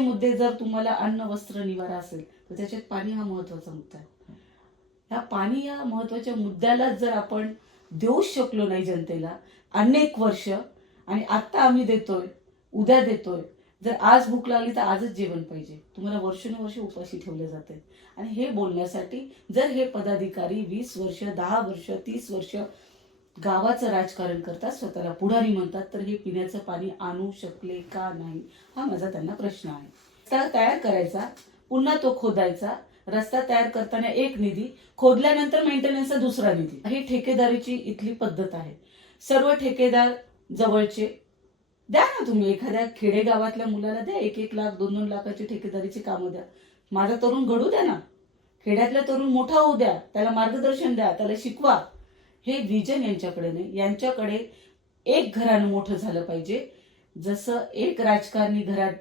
मुद्दे जर तुम्हाला अन्न वस्त्र निवारा असेल तर त्याच्यात पाणी हा महत्वाचा मुद्दा आहे. ह्या पाणी या महत्वाच्या मुद्द्याला जर आपण देऊच शकलो नाही जनतेला अनेक वर्ष, आणि आता आम्ही देतोय, उद्या देतोय, जर आज भूक लागली तर आजच जेवण पाहिजे, तुम्हाला वर्षानुवर्ष उपाशी ठेवले जाते. आणि हे बोलण्यासाठी जर हे पदाधिकारी 20 वर्ष, 10 वर्ष, 30 वर्ष गावाचं राजकारण करतात, स्वतःला पुढारी म्हणतात, तर हे पिण्याचं पाणी आणू शकले का नाही, हा माझा त्यांना प्रश्न आहे. रस्ता तयार करायचा, पुन्हा तो खोदायचा, रस्ता तयार करताना एक निधी, खोदल्यानंतर मेंटेनन्सचा दुसरा निधी, ही ठेकेदारीची इथली पद्धत आहे. सर्व ठेकेदार जवळचे द्या ना, तुम्ही एखाद्या खेडेगावातल्या मुलाला द्या, 1-1 लाख 2-2 लाखाची ठेकेदारीची कामं द्या. माझा तरुण घडू द्या ना, खेड्यातला तरुण मोठा होऊ द्या, त्याला मार्गदर्शन द्या, त्याला शिकवा. हे विजन यांच्याकडे नाही. यांच्याकडे एक घरानं मोठं झालं पाहिजे. जसं एक राजकारणी घरात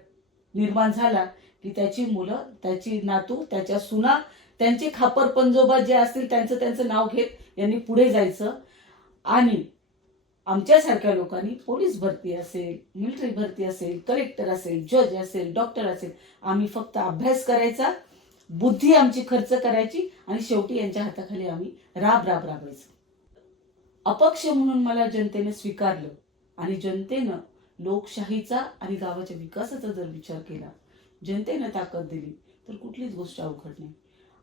निर्माण झाला की त्याची मुलं, त्याची नातू, त्याच्या सुना, त्यांचे खापर पंजोबा जे असतील त्यांचं त्यांचं नाव घेत यांनी पुढे जायचं. आणि आमच्यासारख्या लोकांनी पोलीस भरती असेल, मिलिटरी भरती असेल, कलेक्टर असेल, जज असेल, डॉक्टर असेल, आम्ही फक्त अभ्यास करायचा, बुद्धी आमची खर्च करायची, आणि शेवटी यांच्या हाताखाली आम्ही राबायचं. अपक्ष म्हणून मला जनतेने स्वीकारलं, आणि जनतेनं लोकशाहीचा आणि गावाच्या विकासाचा जर विचार केला, जनतेनं ताकद दिली, तर कुठलीच गोष्ट अवघड नाही.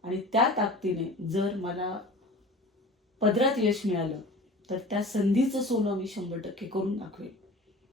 आणि त्या ताकदीने जर मला पदरात यश मिळालं तर त्या संधीचं सोनं मी 100% करून दाखवेल.